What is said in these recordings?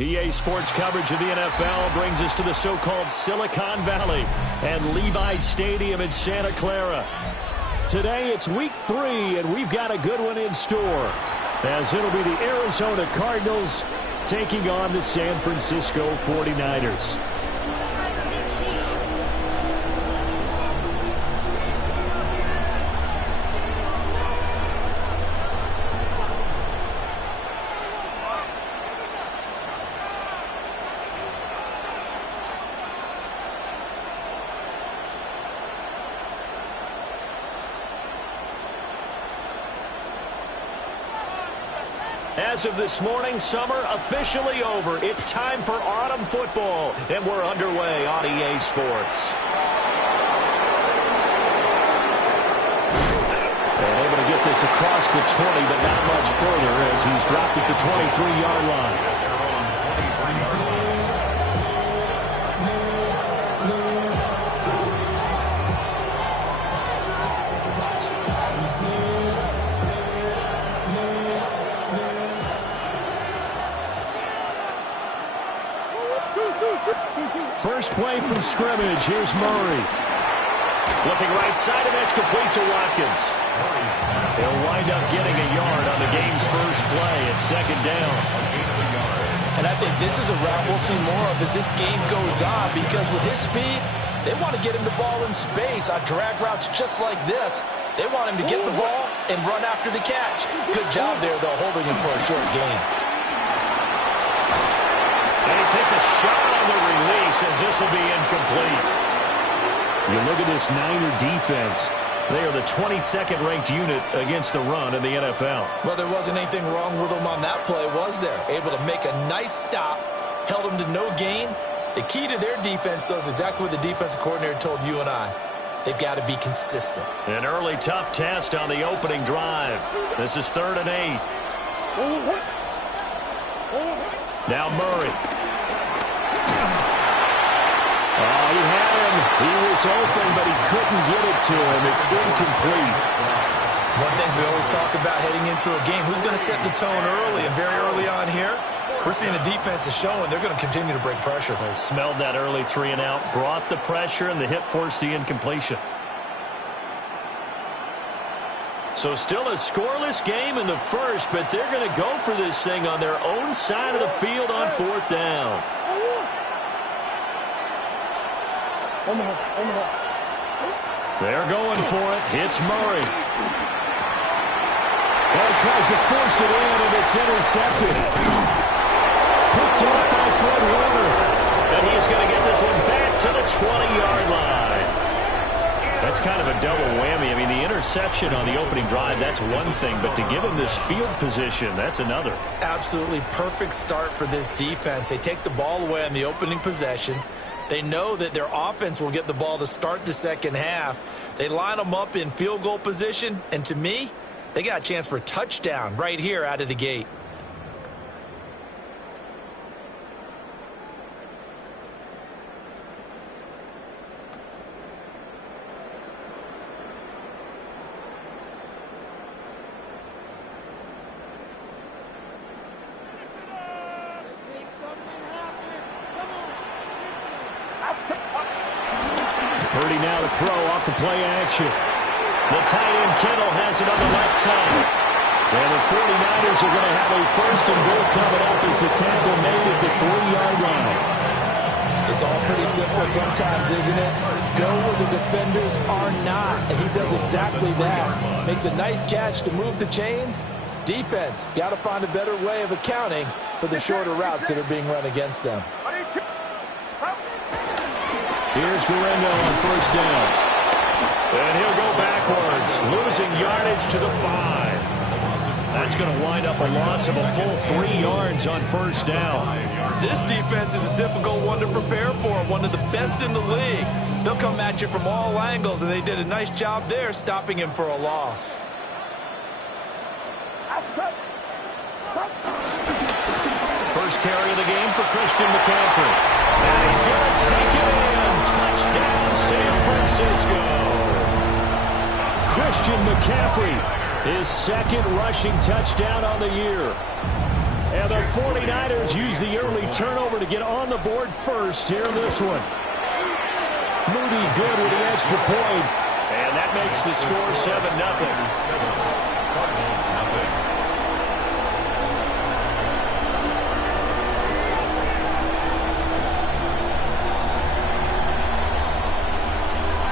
EA Sports coverage of the NFL brings us to the so-called Silicon Valley and Levi Stadium in Santa Clara. Today it's week 3, and we've got a good one in store, as it'll be the Arizona Cardinals taking on the San Francisco 49ers. As of this morning, summer officially over. It's time for autumn football, and we're underway on EA Sports. And able to get this across the 20, but not much further as he's dropped it to 23-yard line. First play from scrimmage. Here's Murray. Looking right side, and that's complete to Watkins. He'll wind up getting a yard on the game's first play at second down. And I think this is a route we'll see more of as this game goes on, because with his speed, they want to get him the ball in space on drag routes just like this. They want him to get the ball and run after the catch. Good job there, though, holding him for a short gain. And he takes a shot on the release as this will be incomplete. You look at this Niner defense. They are the 22nd ranked unit against the run in the NFL. Well, there wasn't anything wrong with them on that play, was there? Able to make a nice stop, held them to no gain. The key to their defense, though, is exactly what the defensive coordinator told you and I. They've got to be consistent. An early tough test on the opening drive. This is 3rd and 8. Now Murray. Oh, he had him. He was open, but he couldn't get it to him. It's incomplete. One of the things we always talk about heading into a game, who's going to set the tone early, and very early on here, we're seeing the defense is showing they're going to continue to break pressure. They smelled that early 3 and out, brought the pressure, and the hit forced the incompletion. So still a scoreless game in the first, but they're going to go for this thing on their own side of the field on 4th down. They're going for it. Hits Murray. Well, he tries to force it in, and it's intercepted. Picked up by Fred Warner. And he's going to get this one back to the 20-yard line. That's kind of a double whammy. I mean, the interception on the opening drive, that's one thing, but to give him this field position, that's another. Absolutely perfect start for this defense. They take the ball away on the opening possession. They know that their offense will get the ball to start the second half. They line them up in field goal position, and to me, they got a chance for a touchdown right here out of the gate. Purdy now to throw off the play action. The tight end Kittle has it on the left side. And the 49ers are going to have a 1st and goal coming up as the tackle made at the 40-yard line. It's all pretty simple sometimes, isn't it? Go where the defenders are not, and he does exactly that. Makes a nice catch to move the chains. Defense, got to find a better way of accounting for the shorter routes that are being run against them. Here's Guerrero on 1st down. And he'll go backwards, losing yardage to the 5. That's going to wind up a loss of a full 3 yards on 1st down. This defense is a difficult one to prepare for, one of the best in the league. They'll come at you from all angles, and they did a nice job there stopping him for a loss. First carry of the game for Christian McCaffrey. And he's going to take it in. Touchdown, San Francisco. Christian McCaffrey, his 2nd rushing touchdown on the year. And the 49ers use the early turnover to get on the board first here in this one. Moody good with the extra point. And that makes the score 7-0.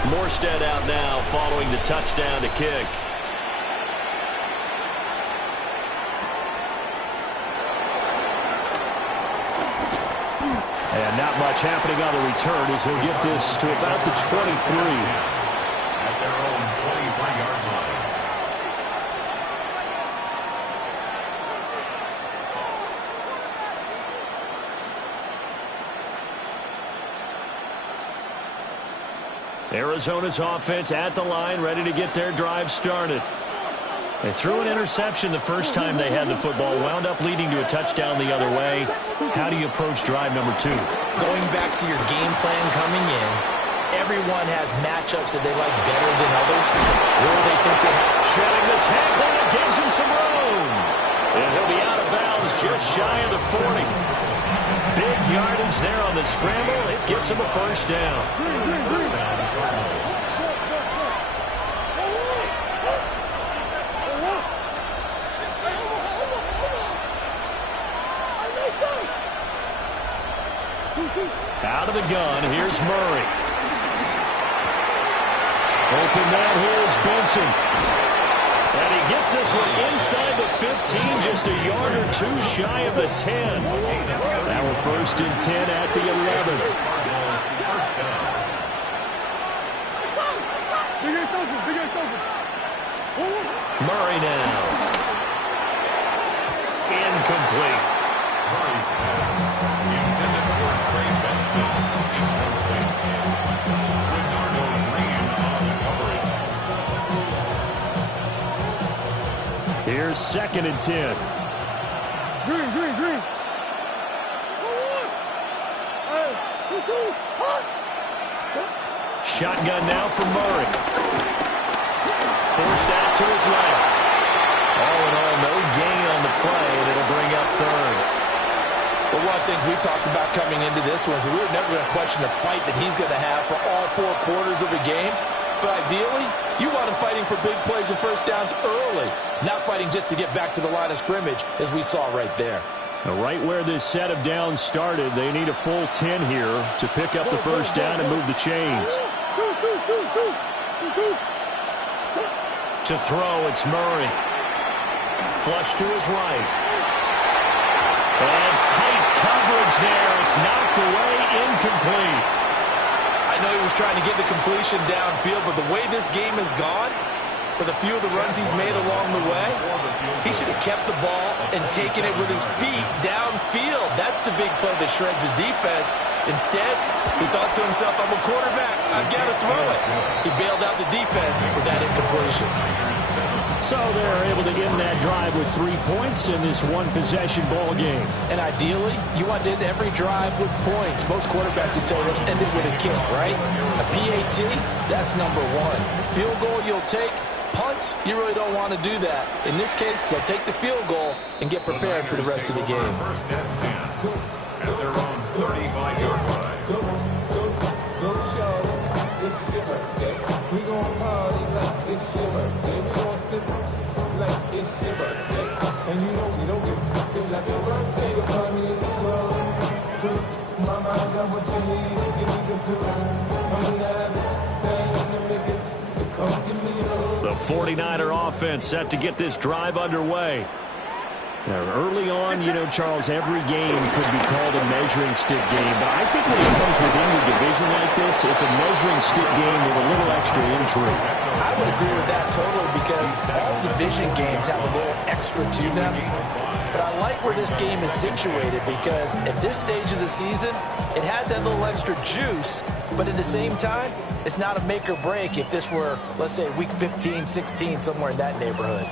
Morstead out now following the touchdown to kick. And not much happening on the return as he'll get this to about the 23. At their own 23-yard line. Arizona's offense at the line, ready to get their drive started. They threw an interception the first time they had the football, wound up leading to a touchdown the other way. How do you approach drive number 2? Going back to your game plan coming in, everyone has matchups that they like better than others. Where they think they have. Shedding the tackle, and it gives him some room. And he'll be out of bounds just shy of the 40. Big yardage there on the scramble. It gets him a first down. Out of the gun, here's Murray. Open man, here's Benson. And he gets this one inside the 15, just a yard or two shy of the 10. Now we're 1st and 10 at the 11. Murray now. Incomplete. Murray's pass intended for Trey Benson. Incomplete. Bernardo Green on the coverage. Here's 2nd and 10. Green. Shotgun now for Murray. Forced out to his left. All in all, no gain on the play, and it'll bring up 3rd. But one of the things we talked about coming into this one is that we were never going to question the fight that he's going to have for all 4 quarters of the game. But ideally, you want him fighting for big plays and first downs early, not fighting just to get back to the line of scrimmage, as we saw right there. Right where this set of downs started, they need a full 10 here to pick up the first down and move the chains. To throw, it's Murray. Flush to his right. And tight coverage there. It's knocked away, incomplete. I know he was trying to get the completion downfield, but the way this game has gone, with a few of the runs he's made along the way, he should have kept the ball and taken it with his feet downfield. That's the big play that shreds the defense. Instead, he thought to himself, I'm a quarterback. I've got to throw it. He bailed out the defense with that incompletion. So they're able to end that drive with 3 points in this one-possession ball game. And ideally, you want to end every drive with points. Most quarterbacks would tell us end it with a kick, right? A PAT, that's number 1. Field goal you'll take. Punts, you really don't want to do that. In this case, they'll take the field goal and get prepared for the rest of the game. 1st and 10 at their own 35-yard line. Go show, it's your birthday. We gon' party like it's your birthday. We gon' sip like it's your birthday. And you know we don't get it like your birthday. You'll find me in the club. Mama, I got what you need. Give me the feeling. I'm gonna have it. Thing to make it. So come give me a hug. The 49er offense set to get this drive underway. Now, early on, you know, Charles, every game could be called a measuring stick game. But I think when it comes within your division like this, it's a measuring stick game with a little extra intrigue. I would agree with that totally because all division games have a little extra to them. But I like where this game is situated because at this stage of the season, it has that little extra juice. But at the same time, it's not a make or break if this were, let's say, week 15, 16, somewhere in that neighborhood.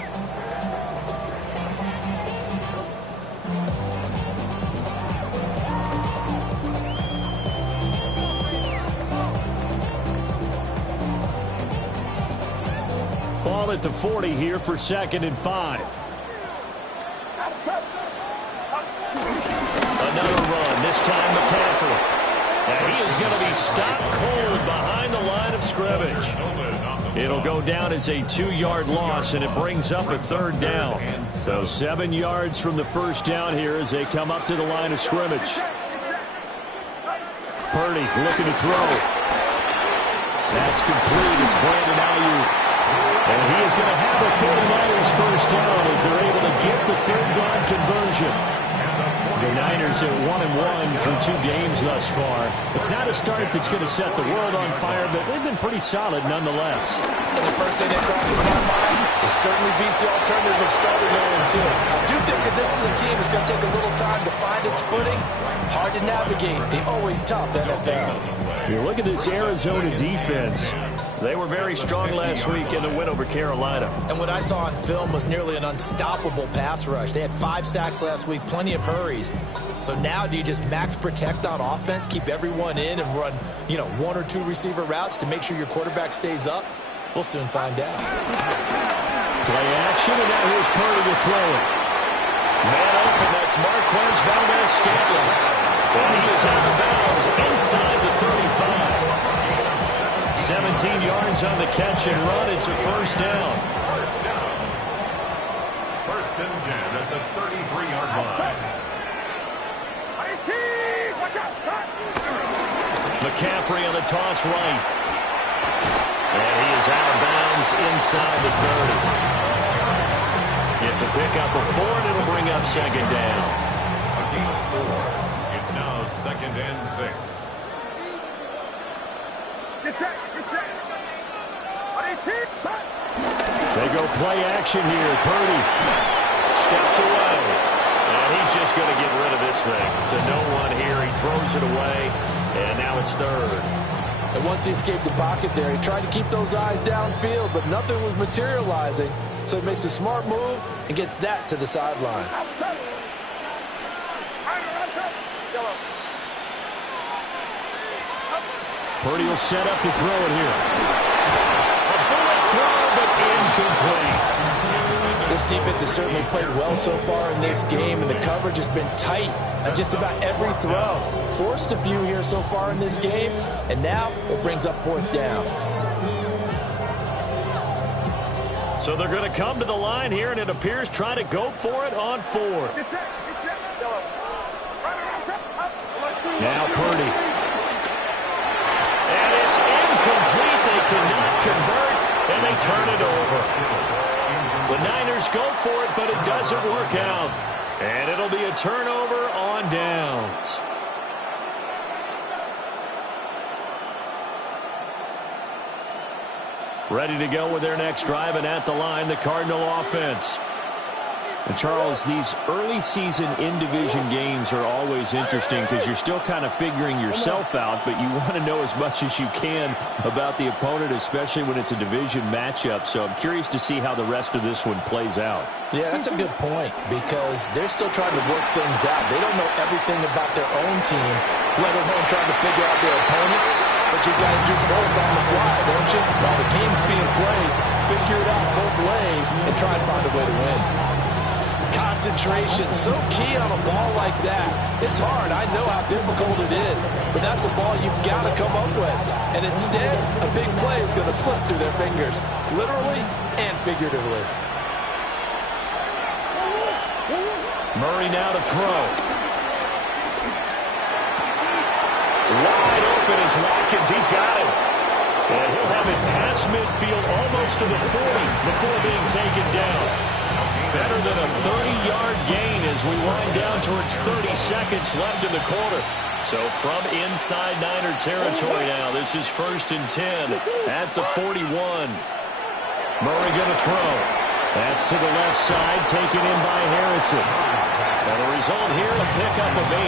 Ball at the 40 here for 2nd and 5. Another run, this time McCaffrey. And he is going to be stopped cold behind the line of scrimmage. It'll go down as a 2-yard loss, and it brings up a 3rd down. So 7 yards from the first down here as they come up to the line of scrimmage. Purdy looking to throw. That's complete. It's Brandon Ayuk. And he is going to have a 49ers first down as they're able to get the 3rd down conversion. The Niners at 1-1 through 2 games thus far. It's not a start that's going to set the world on fire, but they've been pretty solid nonetheless. And the first thing that crosses my mind, it certainly beats the alternative of starting 0-2. I do think that this is a team that's going to take a little time to find its footing. Hard to navigate. The always tough NFL. You look at this Arizona defense. They were very strong last week in the win over Carolina. And what I saw on film was nearly an unstoppable pass rush. They had 5 sacks last week, plenty of hurries. So now do you just max protect on offense, keep everyone in and run, 1 or 2 receiver routes to make sure your quarterback stays up? We'll soon find out. Play action, and now here's Purdy to throw it. Man open, that's Marquez Valdes-Scantling. And he is out of bounds inside the 35. 17 yards on the catch and run. It's a first down. First and 10 at the 33-yard line. McCaffrey on the toss right. And he is out of bounds inside the 30. It's a pickup of 4, and it'll bring up 2nd down. A gain of 4. It's now 2nd and 6. They go play action here. Purdy steps away. And he's just going to get rid of this thing. To no one here. He throws it away. And now it's 3rd. And once he escaped the pocket there, he tried to keep those eyes downfield, but nothing was materializing. So he makes a smart move and gets that to the sideline. Purdy will set up to throw it here. A bullet throw, but incomplete. This defense has certainly played well so far in this game, and the coverage has been tight on just about every throw. Forced a few here so far in this game, and now it brings up 4th down. So they're going to come to the line here, and it appears trying to go for it on 4th. Now Purdy. And it's incomplete. They cannot convert, and they turn it over. The Niners go for it, but it doesn't work out. And it'll be a turnover on downs. Ready to go with their next drive, and at the line, the Cardinal offense. And Charles, these early season in-division games are always interesting because you're still kind of figuring yourself out, but you want to know as much as you can about the opponent, especially when it's a division matchup. So I'm curious to see how the rest of this one plays out. Yeah, that's a good point because they're still trying to work things out. They don't know everything about their own team, let alone trying to figure out their opponent. But you guys do both on the fly, don't you? While the game's being played, figure it out both ways and try and find a way to win. Concentration, so key on a ball like that. It's hard. I know how difficult it is, but that's a ball you've got to come up with. And instead, a big play is going to slip through their fingers, literally and figuratively. Murray now to throw. Wide open is Watkins. He's got it. And he'll have it past midfield almost to the 40 before being taken down. Better than a 30-yard gain as we wind down towards 30 seconds left in the quarter. So from inside Niner territory now, this is 1st and 10 at the 41. Murray going to throw. That's to the left side, taken in by Harrison. And the result here, a pickup of 8.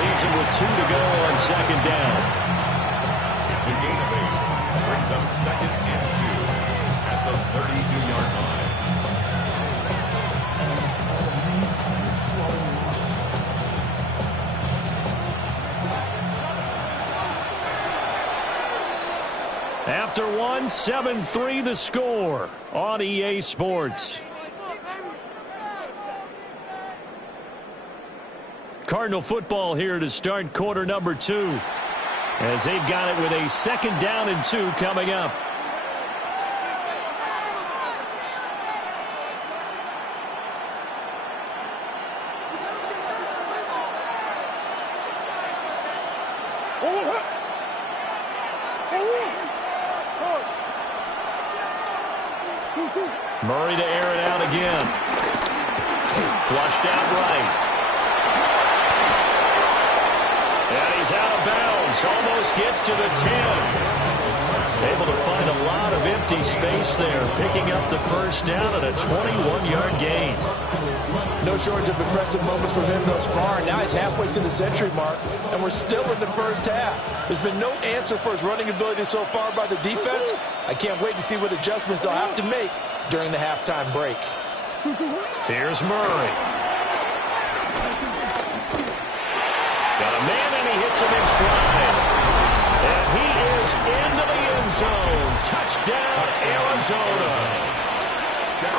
Leaves him with 2 to go on 2nd down. It's a gain of 8. Brings up 2nd and 2 at the 32-yard line. After 1, 7-3 the score on EA Sports. Cardinal football here to start quarter number 2. As they've got it with a 2nd down and 2 coming up. Murray to air it out again. Flushed out right. And he's out of bounds. Almost gets to the 10. Able to find a lot of empty space there. Picking up the 1st down and a 21-yard gain. No shortage of impressive moments from him thus far. Now he's halfway to the century mark, and we're still in the 1st half. There's been no answer for his running ability so far by the defense. I can't wait to see what adjustments they'll have to make during the halftime break. Here's Murray. Got a man, and he hits him in stride. And he is into the end zone. Touchdown, Arizona.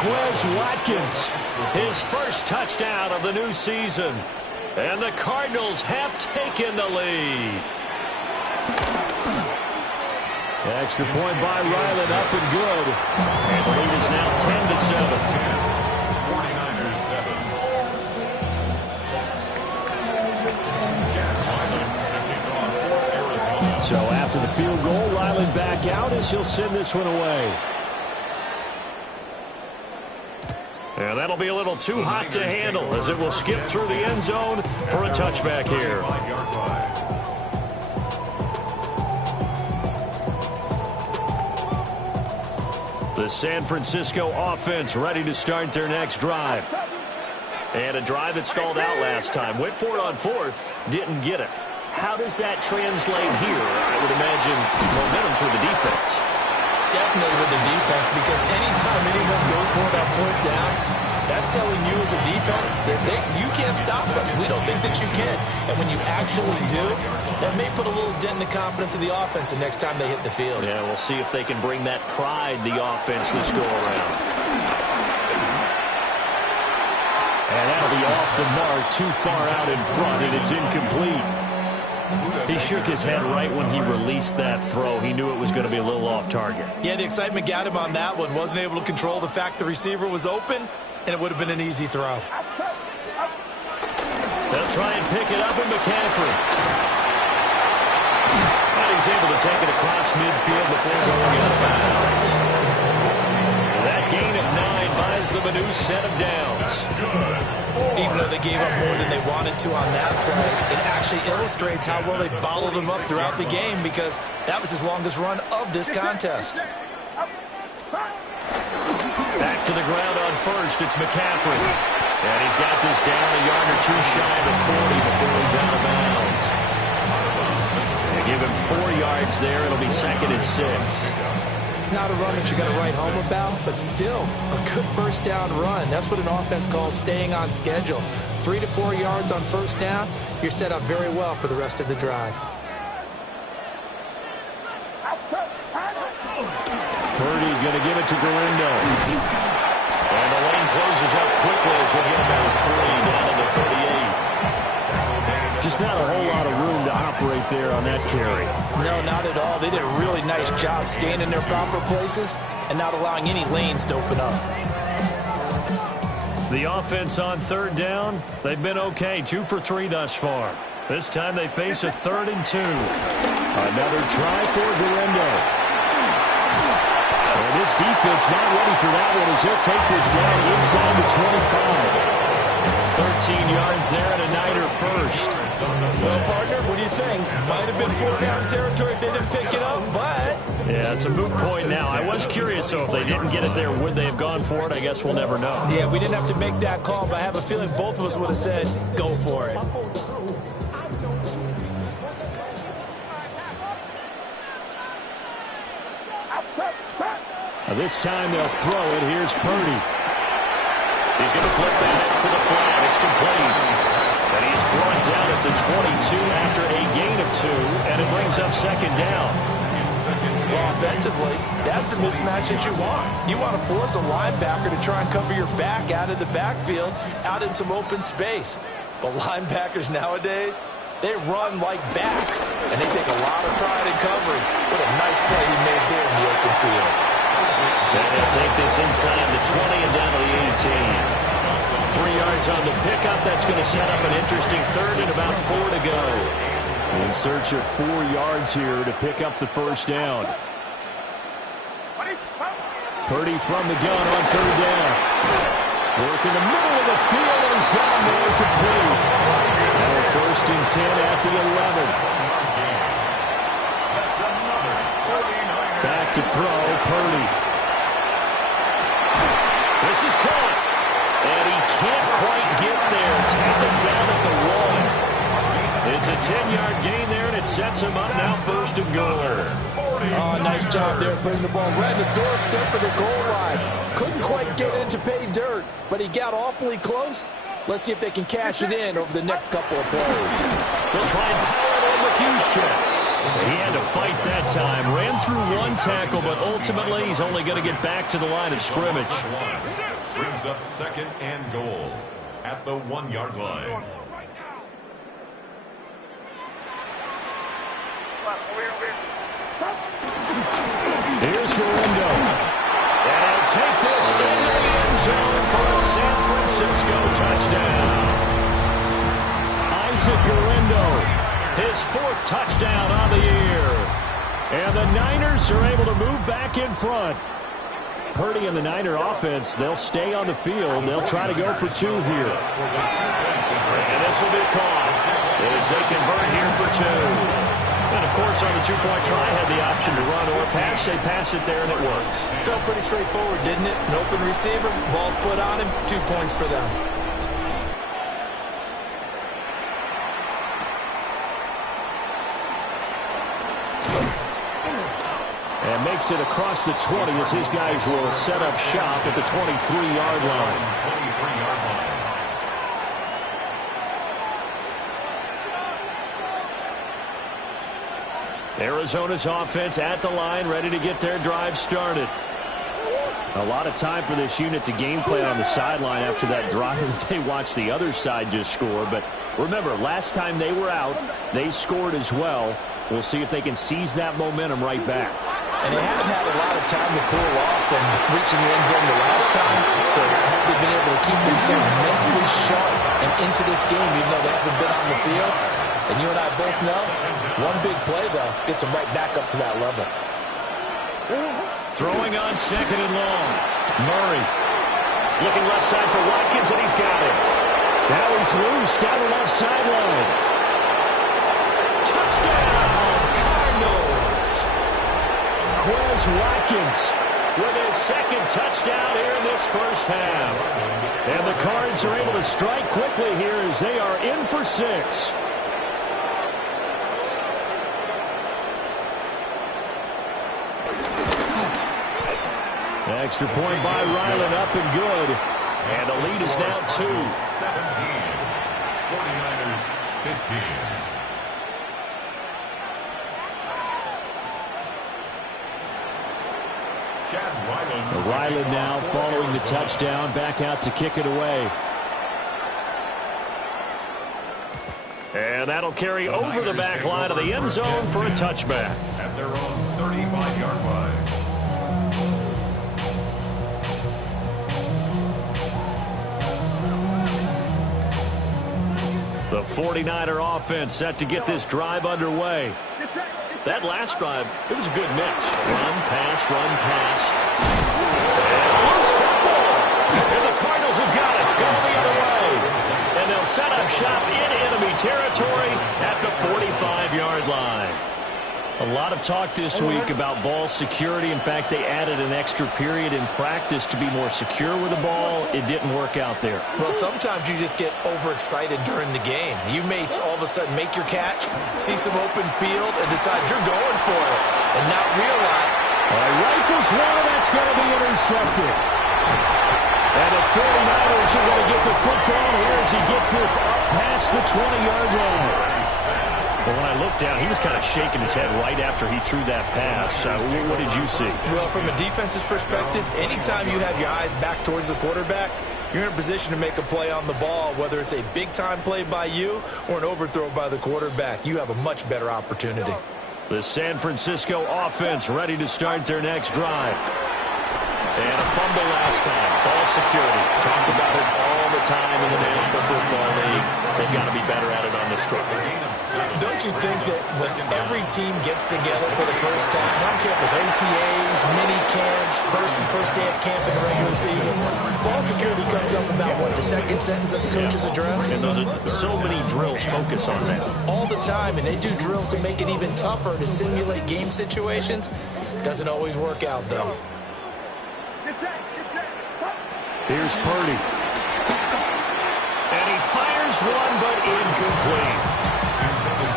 Quez Watkins, his 1st touchdown of the new season. And the Cardinals have taken the lead. Extra point by Ryland, up and good. And the lead is now 10-7. 49ers 7. So after the field goal, Ryland back out as he'll send this one away. And that'll be a little too hot to handle as it will skip through the end zone for a touchback here. The San Francisco offense ready to start their next drive. And a drive that stalled out last time. Went for it on 4th, didn't get it. How does that translate here? I would imagine momentum's with the defense. Definitely with the defense, because anytime anyone goes for it on 4th down, that's telling you as a defense that you can't stop us. We don't think that you can. And when you actually do, that may put a little dent in the confidence of the offense the next time they hit the field. Yeah, we'll see if they can bring that pride, the offense, this go around. And that'll be off the mark, too far out in front, and it's incomplete. He shook his head right when he released that throw. He knew it was going to be a little off target. Yeah, the excitement got him on that one. Wasn't able to control the fact the receiver was open, and it would have been an easy throw. They'll try and pick it up in McCaffrey. And he's able to take it across midfield before going out of bounds. That gain of 9 buys them a new set of downs. Even though they gave up more than they wanted to on that play, it actually illustrates how well they bottled him up throughout the game, because that was his longest run of this contest. Back to the ground on 1st, it's McCaffrey. And he's got this down a yard or 2 shy of the 40 before he's out of bounds. They give him 4 yards there. It'll be 2nd and 6. Not a run that you're going to write home about, but still a good 1st down run. That's what an offense calls staying on schedule. 3 to 4 yards on 1st down, you're set up very well for the rest of the drive. Purdy going to give it to Garindo. And the lane closes up quickly as we get about 3 down to the 38. Just not a whole lot of room to operate there on that carry. No, not at all. They did a really nice job staying in their proper places and not allowing any lanes to open up. The offense on 3rd down, they've been okay. 2 for 3 thus far. This time they face a 3rd and 2. Another try for Garindo. And this defense not ready for that one as he'll take this down inside the 25. 13 yards there and a Niner 1st. Well, partner, what do you think? Might have been 4-down territory if they didn't pick it up, but... Yeah, it's a moot point now. I was curious, so if they didn't get it there, would they have gone for it? I guess we'll never know. Yeah, we didn't have to make that call, but I have a feeling both of us would have said, go for it. This time they'll throw it. Here's Purdy. He's going to flip that to the flat. It's complete. And he's brought down at the 22 after a gain of 2, and it brings up 2nd down. Well, offensively, that's the mismatch that you want. You want to force a linebacker to try and cover your back out of the backfield, out in some open space. The linebackers nowadays, they run like backs, and they take a lot of pride in covering. What a nice play he made there in the open field. And they'll take this inside the 20 and down to the 18. 3 yards on the pickup. That's going to set up an interesting third and about 4 to go. In search of 4 yards here to pick up the first down. Purdy from the gun on third down. Work in the middle of the field, and he's got him there complete. Now first and 10 at the 11. Back to throw, Purdy. This is caught. And he can't quite get there. Tap it down at the 1. It's a 10-yard gain there, and it sets him up now first and goal. Oh, nice job there putting the ball right at the doorstep of the goal line. Couldn't quite get in to pay dirt, but he got awfully close. Let's see if they can cash it in over the next couple of plays. They'll try and power it in with Juszczyk. He had to fight that time. Ran through one tackle, but ultimately he's only going to get back to the line of scrimmage. Brings up second and goal at the 1-yard line. Here's Galindo. And he'll take this into the end zone for a San Francisco touchdown. Isaac Galindo, his 4th touchdown on the year. And the Niners are able to move back in front. Purdy and the Niner offense, they'll stay on the field. They'll try to go for 2 here. And this will be caught as they convert here for 2. And, of course, on the 2-point try, had the option to run or pass. They pass it there, and it works. Felt pretty straightforward, didn't it? An open receiver, ball's put on him, 2 points for them. And makes it across the 20 as his guys will set up shop at the 23-yard line. 23-yard line. Arizona's offense at the line, ready to get their drive started. A lot of time for this unit to game plan on the sideline after that drive that they watched the other side just score. But remember, last time they were out, they scored as well. We'll see if they can seize that momentum right back. And they haven't had a lot of time to cool off from reaching the end zone the last time. So have they been able to keep themselves mentally sharp and into this game, even though they haven't been on the field? And you and I both know, one big play, though, gets them right back up to that level. Throwing on second and long. Murray looking left side for Watkins, and he's got it. Now he's loose down the left sideline. Touchdown, Cardinals. Quez Watkins with his 2nd touchdown here in this first half. And the Cards are able to strike quickly here as they are in for 6. Extra point by Ryland, up and good. And the lead is now 2. 17. 49ers 15. Chad Ryland. Ryland now following the touchdown, back out to kick it away. And that'll carry over the back line of the end zone for a touchback. At their own 35-yard line. The 49er offense set to get this drive underway. That last drive, it was a good mix. Run, pass, run, pass. And loose football. And the Cardinals have got it. Go the other way. And they'll set up shop in enemy territory at the 45-yard line. A lot of talk this week about ball security. In fact, they added an extra period in practice to be more secure with the ball. It didn't work out there. Well, sometimes you just get overexcited during the game. You may all of a sudden make your catch, see some open field, and decide you're going for it, and not realize. Rifles one, that's going to be intercepted. And the 49ers are going to get the football here as he gets this up past the 20-yard line. But when I looked down, he was kind of shaking his head right after he threw that pass. What did you see? Well, from a defense's perspective, anytime you have your eyes back towards the quarterback, you're in a position to make a play on the ball, whether it's a big-time play by you or an overthrow by the quarterback. You have a much better opportunity. The San Francisco offense ready to start their next drive. And a fumble last time. Ball security. Talked about it all the time in the National Football League. They've got to be better at it on this drive. Don't you think that when every team gets together for the first time, I don't care if it's OTAs, mini camps, first day of camp in the regular season, ball security comes up about, what, the second sentence of the coach's address? And those are so many drills focus on that. All the time, and they do drills to make it even tougher to simulate game situations. Doesn't always work out, though. Here's Purdy. And he fires one, but incomplete.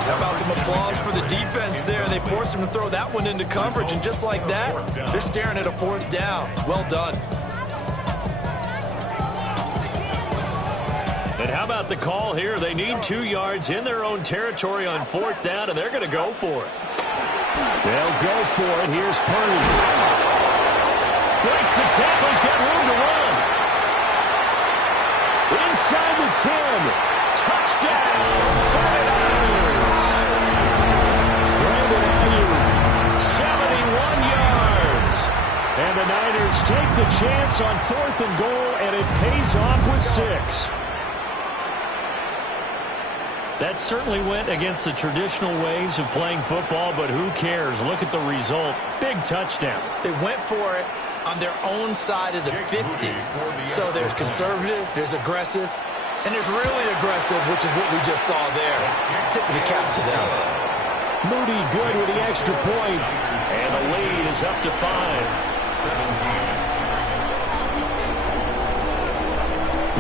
How about some applause for the defense there? They forced him to throw that one into coverage, and just like that, they're staring at a fourth down. Well done. And how about the call here? They need 2 yards in their own territory on fourth down, and they're going to go for it. They'll go for it. Here's Purdy. Breaks the tackle. He's got room to run. Inside the 10. Touchdown. 49ers. Brandon Ayuk, 71 yards. And the Niners take the chance on 4th and goal, and it pays off with 6. That certainly went against the traditional ways of playing football, but who cares? Look at the result. Big touchdown. They went for it on their own side of the 50. So there's conservative, there's aggressive, and there's really aggressive, which is what we just saw there. Tip of the cap to them. Moody good with the extra point, and the lead is up to 5.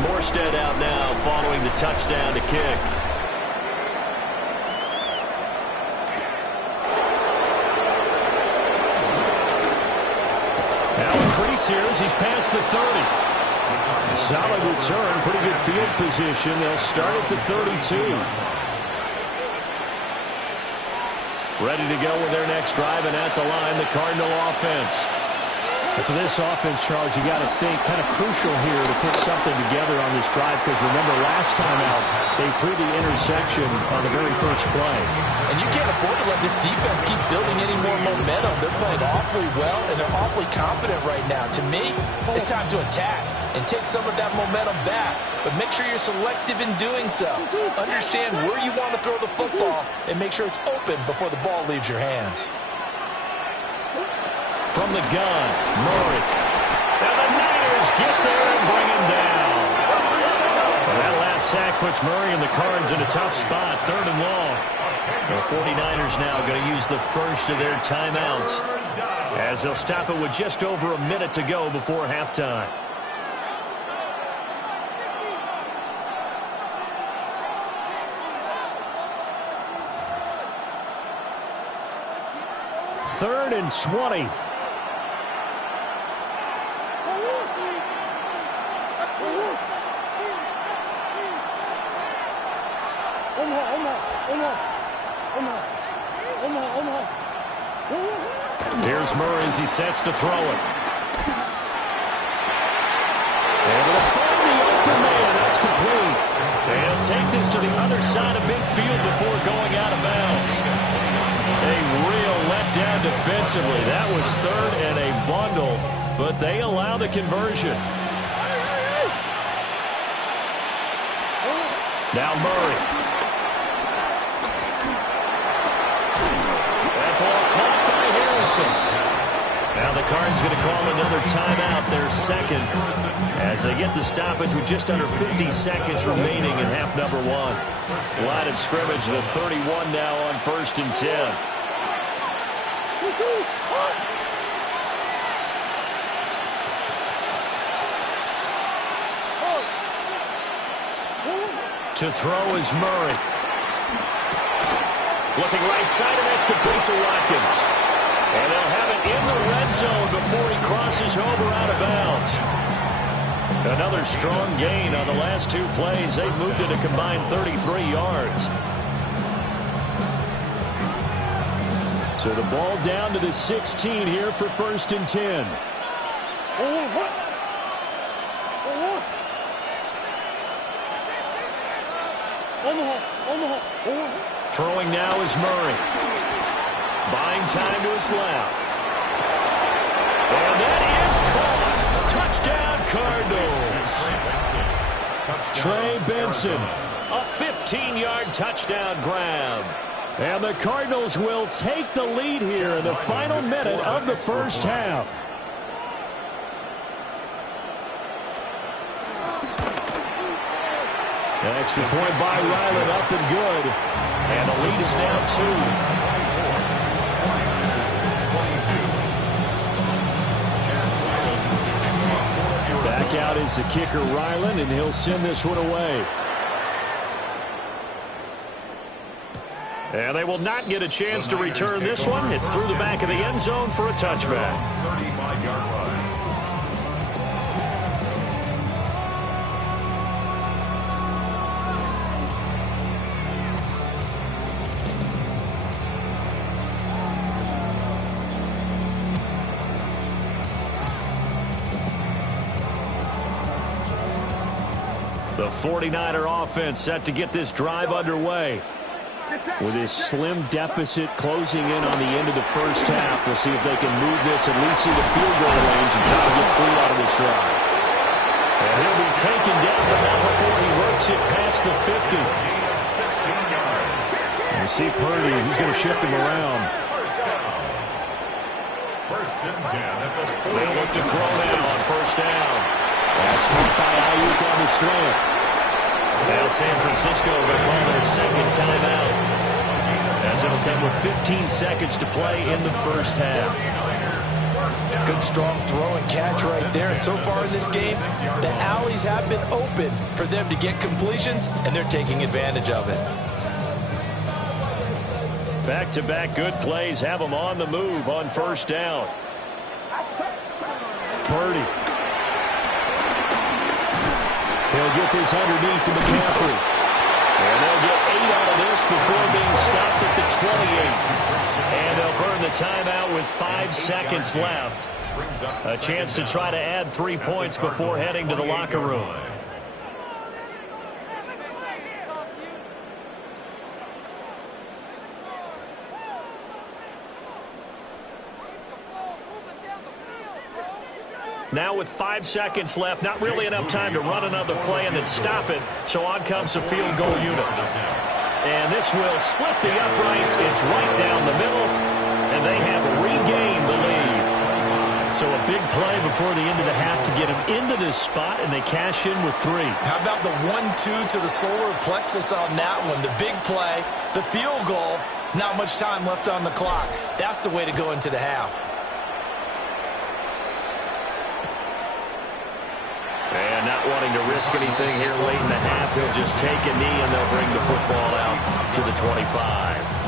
Morstead out now following the touchdown to kick. Now increase here as he's past the 30. Solid return, pretty good field position. They'll start at the 32. Ready to go with their next drive, and at the line, the Cardinal offense. For this offense, Charles, you got to think kind of crucial here to put something together on this drive, because remember last time out they threw the interception on the very first play. And you can't afford to let this defense keep building any more momentum. They're playing awfully well, and they're awfully confident right now. To me, it's time to attack and take some of that momentum back, but make sure you're selective in doing so. Understand where you want to throw the football and make sure it's open before the ball leaves your hands. From the gun, Murray. And the Niners get there and bring him down. And that last sack puts Murray and the Cards in a tough spot, 3rd and long. The 49ers now going to use the first of their timeouts, as they'll stop it with just over a minute to go before halftime. Third and 20. Here's Murray as he sets to throw it. Able to find the open man. That's complete. They'll take this to the other side of midfield before going out of bounds. A real letdown defensively. That was 3rd and a bundle, but they allow the conversion. Now Murray. That ball caught by Harrison. Now the Cards going to call another timeout, their second, as they get the stoppage with just under 50 seconds remaining in half number 1. Line of scrimmage, the 31 now on 1st and 10. To throw is Murray. Looking right side, and that's complete to Watkins. And they'll have it in the red zone before he crosses over out of bounds. Another strong gain on the last 2 plays. They've moved it a combined 33 yards. So the ball down to the 16 here for 1st and 10. Throwing now is Murray. Buying time to his left. And that is caught. Touchdown, Cardinals. Trey Benson. A 15-yard touchdown grab. And the Cardinals will take the lead here in the final minute of the first half. An extra point by Ryland, up and good. And the lead is now 2. Back out is the kicker, Ryland, and he'll send this one away. And they will not get a chance to return this one. It's through the back of the end zone for a touchback. 35-yard run. The 49er offense set to get this drive underway. With this slim deficit closing in on the end of the first half, we'll see if they can move this, at least see the field goal range, and try to get 3 out of this drive. And he'll be taken down, but not before he works it past the 50. And you see Purdy, he's going to shift him around. First and 10 at the 40. They'll look to throw now on first down. That's caught by Ayuk on the slant. Now San Francisco going to call their second timeout, as it'll come with 15 seconds to play in the first half. Good strong throw and catch right there. And so far in this game, the alleys have been open for them to get completions, and they're taking advantage of it. Back-to-back good plays have them on the move on first down. Purdy. He'll get this underneath to McCaffrey. And they'll get 8 out of this before being stopped at the 28. And they'll burn the timeout with 5 seconds left. A chance to try to add 3 points before heading to the locker room. Now with 5 seconds left, not really enough time to run another play and then stop it. So on comes the field goal unit. And this will split the uprights. It's right down the middle. And they have regained the lead. So a big play before the end of the half to get them into this spot, and they cash in with 3. How about the 1-2 to the solar plexus on that one? The big play, the field goal, not much time left on the clock. That's the way to go into the half. And not wanting to risk anything here late in the half, he'll just take a knee and they'll bring the football out to the 25.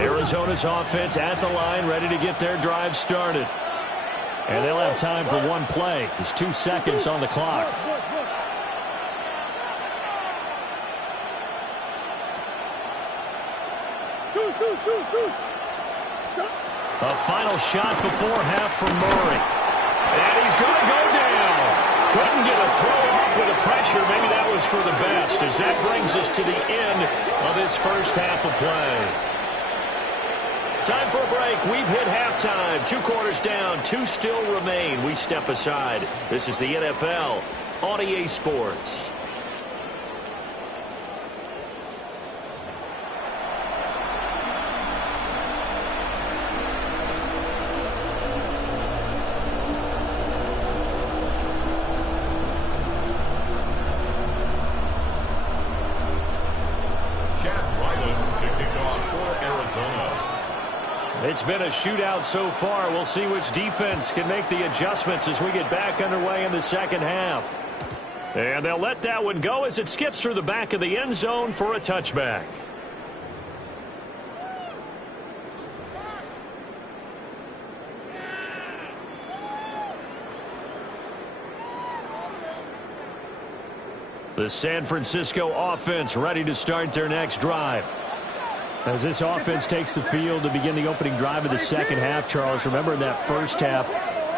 Arizona's offense at the line, ready to get their drive started. And they'll have time for one play. There's 2 seconds on the clock. A final shot before half from Murray. And he's going to go down. Couldn't get a throw off with the pressure. Maybe that was for the best, as that brings us to the end of this first half of play. Time for a break. We've hit halftime. 2 quarters down. 2 still remain. We step aside. This is the NFL on EA Sports. It's been a shootout so far. We'll see which defense can make the adjustments as we get back underway in the second half. And they'll let that one go as it skips through the back of the end zone for a touchback. The San Francisco offense ready to start their next drive. As this offense takes the field to begin the opening drive of the second half, Charles, remember in that first half,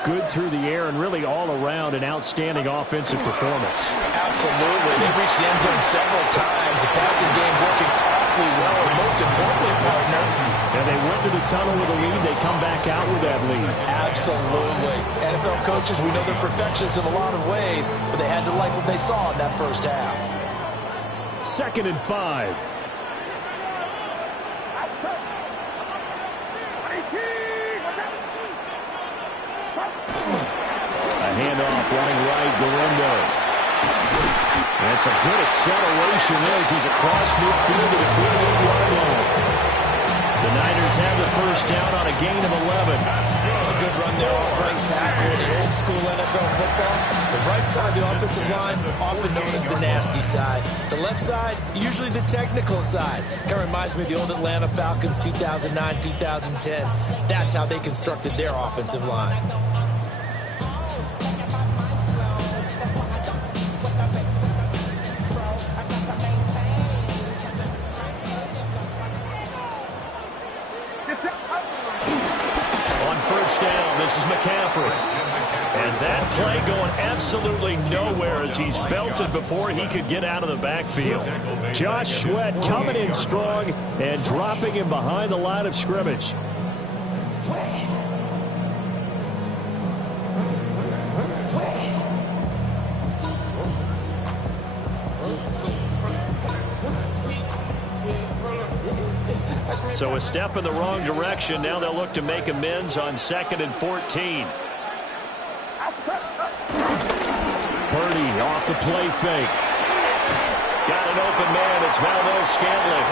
good through the air and really all around an outstanding offensive performance. Absolutely. They reached the end zone several times. The passing game working awfully well, and most importantly, partner. And they went to the tunnel with a lead. They come back out with that lead. Absolutely. NFL coaches, we know they're perfectionists in a lot of ways, but they had to like what they saw in that first half. 2nd and 5. A handoff running right, Galindo. And some good acceleration there as he's across midfield to the 48-yard line. The Niners have the first down on a gain of 11. A good run there off right tackle in the old school NFL football. The right side of the offensive line, often known as the nasty side. The left side, usually the technical side. Kind of reminds me of the old Atlanta Falcons 2009, 2010. That's how they constructed their offensive line. This is McCaffrey. And that play going absolutely nowhere as he's belted before he could get out of the backfield. Josh Sweat coming in strong and dropping him behind the line of scrimmage. So a step in the wrong direction. Now they'll look to make amends on 2nd and 14. Purdy off the play fake. Got an open man. It's Valdes-Scantling.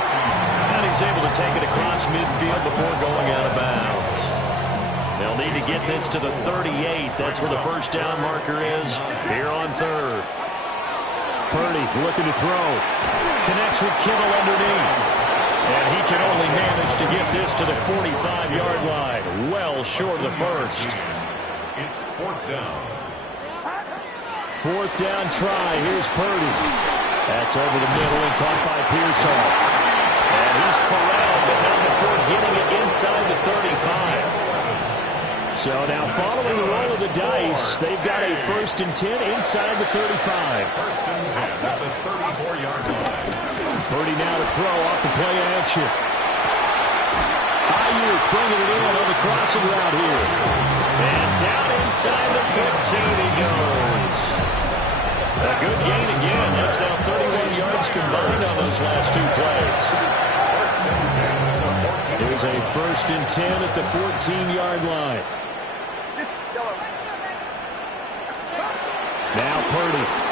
And he's able to take it across midfield before going out of bounds. They'll need to get this to the 38. That's where the first down marker is here on 3rd. Purdy looking to throw. Connects with Kittle underneath. And he can only manage to get this to the 45-yard line. Well short of the first. It's 4th down. 4th down try. Here's Purdy. That's over the middle and caught by Pearsall. And he's corralled, but not before getting it inside the 35. So now following the roll of the dice, they've got a 1st and 10 inside the 35. 1st and 10 at the 34-yard line. Purdy now to throw off the play action. Ayuk bringing it in on the crossing route here. And down inside the 15 he goes. A good gain again. That's now 31 yards combined on those last 2 plays. Here's a 1st and 10 at the 14-yard line. Now Purdy.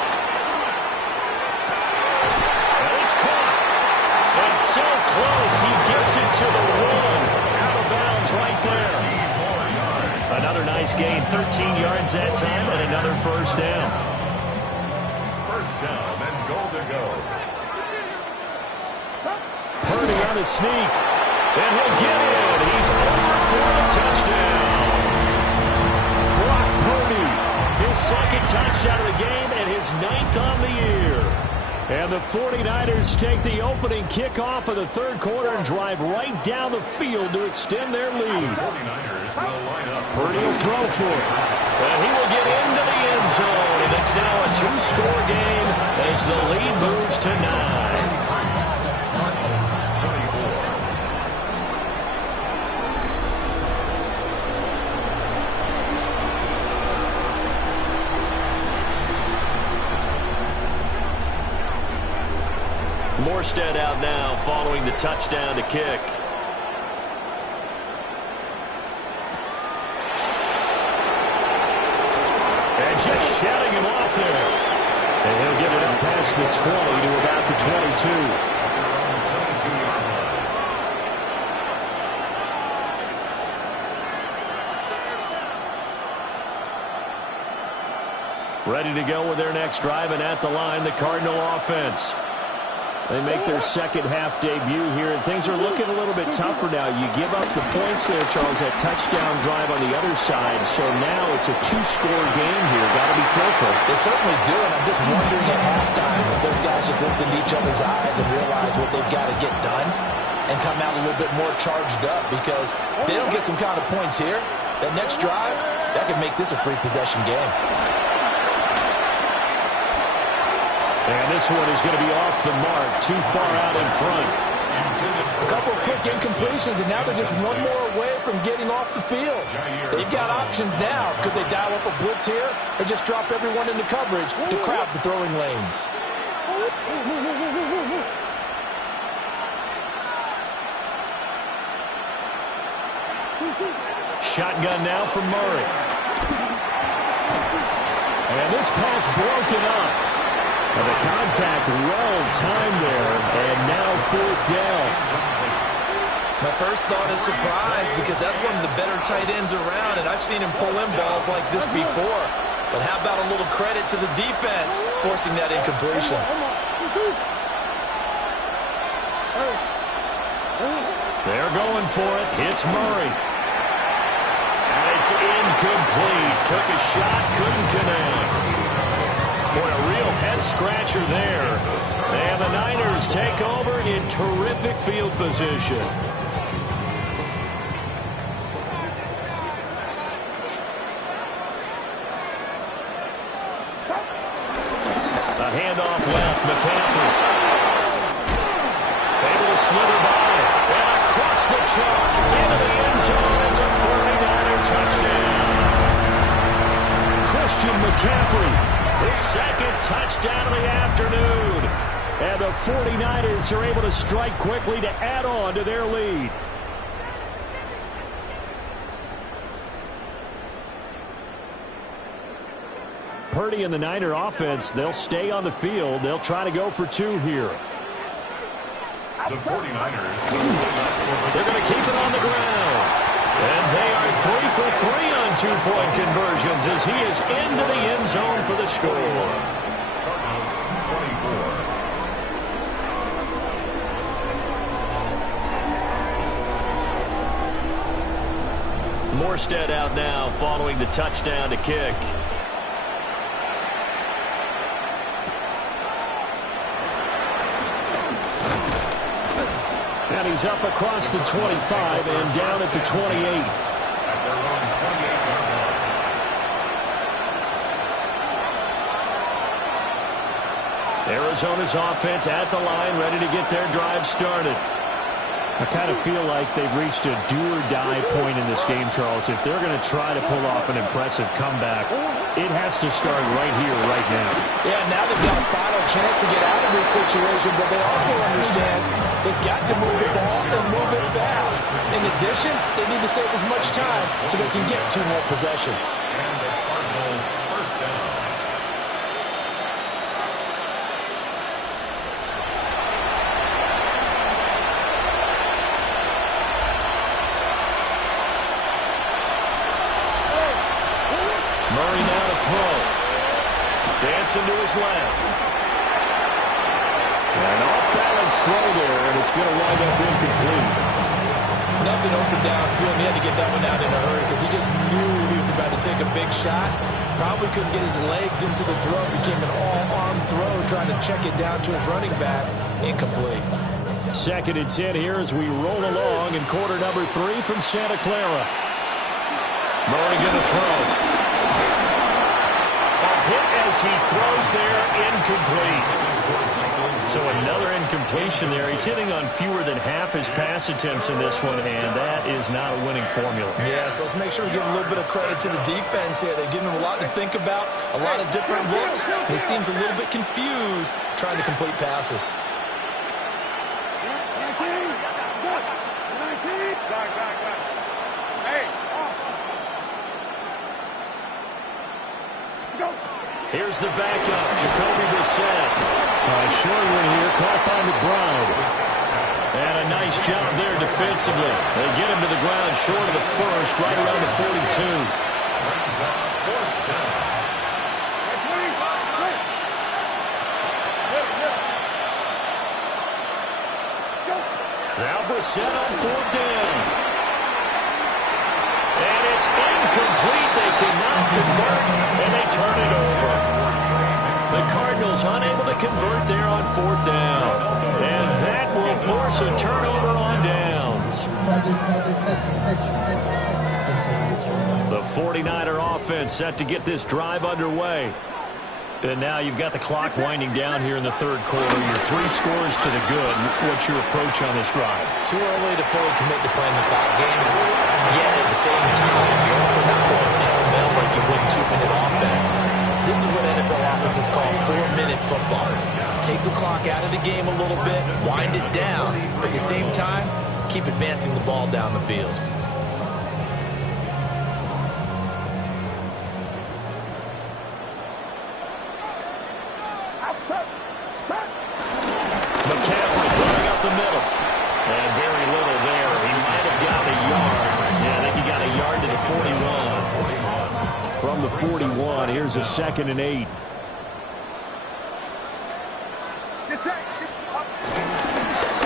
So close, he gets it to the 1. Out of bounds right there. Another nice gain, 13 yards that time, and another first down. First down and goal to go. Purdy on a sneak, and he'll get it. He's over for the touchdown. Brock Purdy, his 2nd touchdown of the game and his 9th on the year. And the 49ers take the opening kickoff of the 3rd quarter and drive right down the field to extend their lead. 49ers will line up. Purdy will throw for it. And he will get into the end zone. And it's now a 2-score game as the lead moves to 9. Morstead out now following the touchdown to kick. And just shutting him off there. And he'll get it up past the 20 to about the 22. Ready to go with their next drive, and at the line, the Cardinal offense. They make their second half debut here, and things are looking a little bit tougher now. You give up the points there, Charles, that touchdown drive on the other side. So now it's a 2-score game here. Got to be careful. They certainly do, and I'm just wondering at halftime if those guys just looked into each other's eyes and realized what they've got to get done. and come out a little bit more charged up, because if they don't get some kind of points here, that next drive, that could make this a free possession game. And this one is going to be off the mark, too far out in front. A couple of quick incompletions, and now they're just one more away from getting off the field. They've got options now. Could they dial up a blitz here, or just drop everyone into coverage to crowd the throwing lanes? Shotgun now from Murray. And this pass broken up. And the contact well-timed there, and now 4th down. My first thought is surprise, because that's one of the better tight ends around, and I've seen him pull in balls like this before. But how about a little credit to the defense forcing that incompletion? They're going for it. Hits Murray. And it's incomplete. Took a shot, couldn't connect. Boy, a real head-scratcher there. And the Niners take over in terrific field position. A handoff left, McCaffrey. Able to slither by. And across the chalk into the end zone. It's a 49er touchdown. Christian McCaffrey. His second touchdown of the afternoon. And the 49ers are able to strike quickly to add on to their lead. Purdy and the Niner offense, they'll stay on the field. They'll try to go for 2 here. The 49ers will They're going to keep it on the ground. And they are 3 for 3 on 2-point conversions as he is into the end zone for the score. Cardinals 24. Morstead out now following the touchdown to kick. And he's up across the 25 and down at the 28. At their own 28-yard line. Arizona's offense at the line, ready to get their drive started. I kind of feel like they've reached a do-or-die point in this game, Charles. If they're going to try to pull off an impressive comeback, it has to start right here, right now. Yeah, now they've got a final chance to get out of this situation, but they also understand they've got to move the ball and move it fast. In addition, they need to save as much time so they can get 2 more possessions. And the Cardinal first down. Murray now to throw. Dancing to his left. An off-balance throw there, and it's going to wind up incomplete. Nothing open downfield, and he had to get that one out in a hurry because he just knew he was about to take a big shot. Probably couldn't get his legs into the throw. Became an all-arm throw, trying to check it down to his running back. Incomplete. 2nd and 10 here as we roll along in quarter number 3 from Santa Clara. Murray going to throw. A hit as he throws there, incomplete. So another incompletion there. He's hitting on fewer than half his pass attempts in this one, and that is not a winning formula. Yeah, so let's make sure we give a little bit of credit to the defense here. They're giving him a lot to think about, a lot of different looks, and he seems a little bit confused trying to complete passes. Here's the backup, Jacoby Brissett. Short one here, caught by McBride. And a nice job there defensively. They get him to the ground short of the first, right around the 42. Brings up 4th down. Now Brissett on 4th down. And it's incomplete. They cannot convert, and they turn it over. The Cardinals unable to convert there on 4th down. And that will force a turnover on downs. The 49er offense set to get this drive underway. And now you've got the clock winding down here in the 3rd quarter. Your 3 scores to the good. What's your approach on this drive? Too early to fully commit to playing the clock game. Yet at the same time, you're also not going pell-mell like you would 2-minute offense. This is what NFL offenses call 4-minute football. Take the clock out of the game a little bit, wind it down, but at the same time, keep advancing the ball down the field. McCaffrey running up the middle. And very little there. He might have got a yard. Yeah, I think he got a yard to the 41. From the 41, here's a 2nd and 8.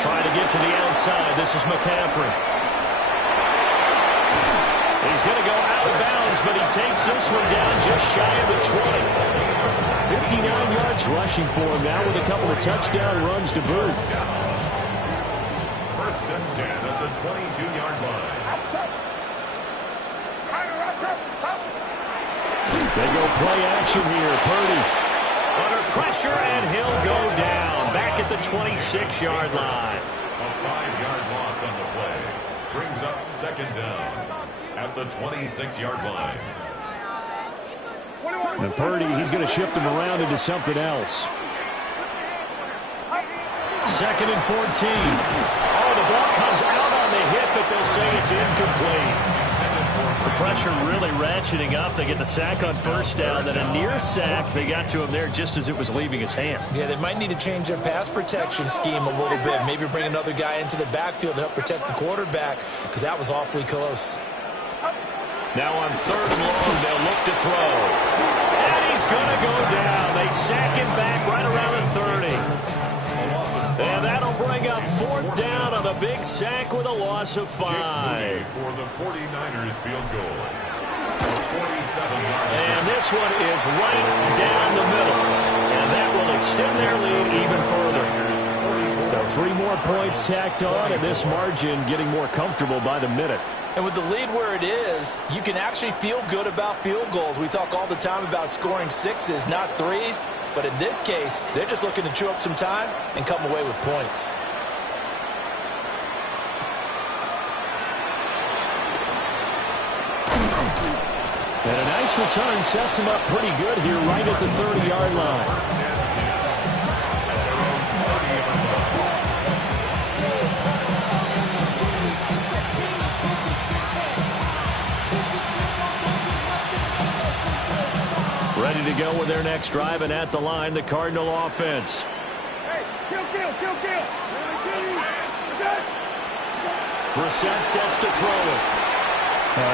Trying to get to the outside. This is McCaffrey. He's going to go out of bounds, but he takes this one down just shy of the 20. 59 yards rushing for him now with a couple of touchdown runs to boot. 1st and 10 at the 22-yard line. They go play action here. Purdy under pressure, and he'll go down back at the 26-yard line. A 5-yard loss on the play brings up 2nd down at the 26-yard line. And Purdy, he's going to shift him around into something else. 2nd and 14. Oh, the ball comes out on the hit, but they'll say it's incomplete. The pressure really ratcheting up. They get the sack on 1st down, then a near sack. They got to him there just as it was leaving his hand. Yeah, they might need to change their pass protection scheme a little bit. Maybe bring another guy into the backfield to help protect the quarterback, because that was awfully close. Now on 3rd and long, they'll look to throw. And he's going to go down. They sack him back right around the 30. And that'll bring up 4th down on the big sack with a loss of 5. For the 49ers field goal. 47-yard. And this one is right down the middle. And that will extend their lead even further. Now 3 more points tacked on, and this margin getting more comfortable by the minute. And with the lead where it is, you can actually feel good about field goals. We talk all the time about scoring 6s, not 3s. But in this case, they're just looking to chew up some time and come away with points. And a nice return sets him up pretty good here right at the 30-yard line. Ready to go with their next drive, and at the line, the Cardinal offense. Hey, kill. Brissett sets to throw it.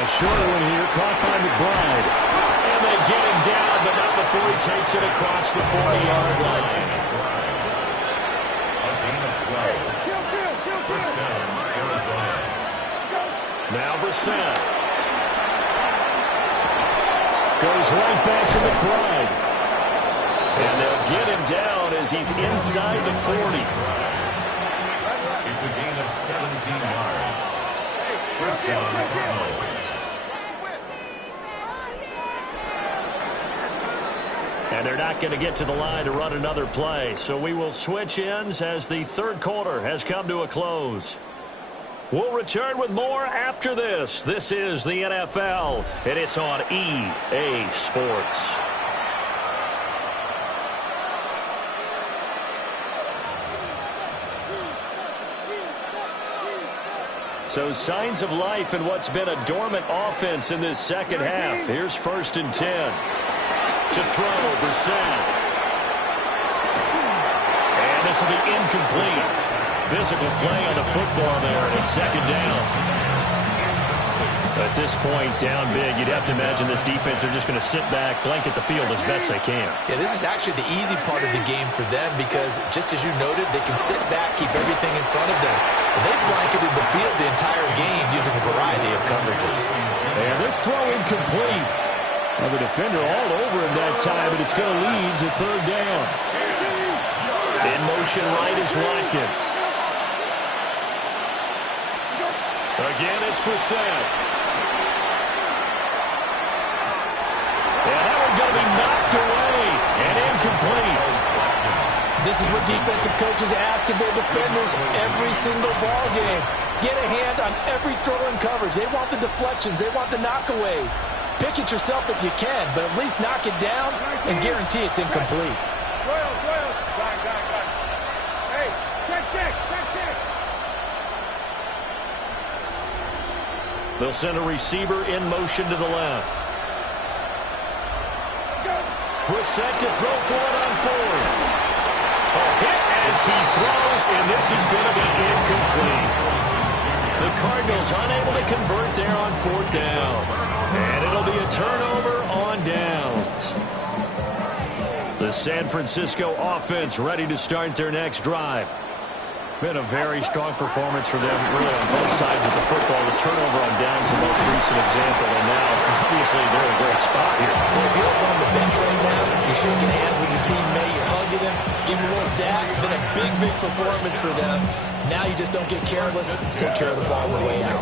Short one here, caught by McBride. And they get him down, but not before he takes it across the 40-yard line. A gain of 12. 1st down, Arizona. Now Brissett. Goes right back to McBride. And they'll get him down as he's inside the 40. It's a gain of 17 yards. 1st down, Cardinals. And they're not going to get to the line to run another play. So we will switch ends as the 3rd quarter has come to a close. We'll return with more after this. This is the NFL, and it's on EA Sports. So signs of life in what's been a dormant offense in this 2nd half. Here's 1st and 10. To throw, Brissett. And this will be incomplete. Physical play on the football there, and it's 2nd down. At this point, down big, you'd have to imagine this defense are just going to sit back, blanket the field as best they can. Yeah, this is actually the easy part of the game for them because, just as you noted, they can sit back, keep everything in front of them. But they blanketed the field the entire game using a variety of coverages. And this throw incomplete. Well, the defender all over him that time, but it's going to lead to third down. In motion right is Watkins. Again, it's Brissett. And that one's going to be knocked away and incomplete. This is what defensive coaches ask of their defenders every single ball game. Get a hand on every throw in coverage. They want the deflections. They want the knockaways. Pick it yourself if you can, but at least knock it down and guarantee it's incomplete. Hey, check. They'll send a receiver in motion to the left. Brissett to throw for it on fourth. A hit as he throws, and this is going to be incomplete. The Cardinals unable to convert there on fourth down. And it'll be a turnover on downs. The San Francisco offense ready to start their next drive. Been a very strong performance for them, really, on both sides of the football. The turnover on downs, the most recent example, and now, obviously, they're in a great spot here. Well, if you're on the bench right now, you're shaking hands with your teammate, you're hugging him, giving a little dap. Been a big performance for them. Now you just don't get careless. Take care of the ball on the way out.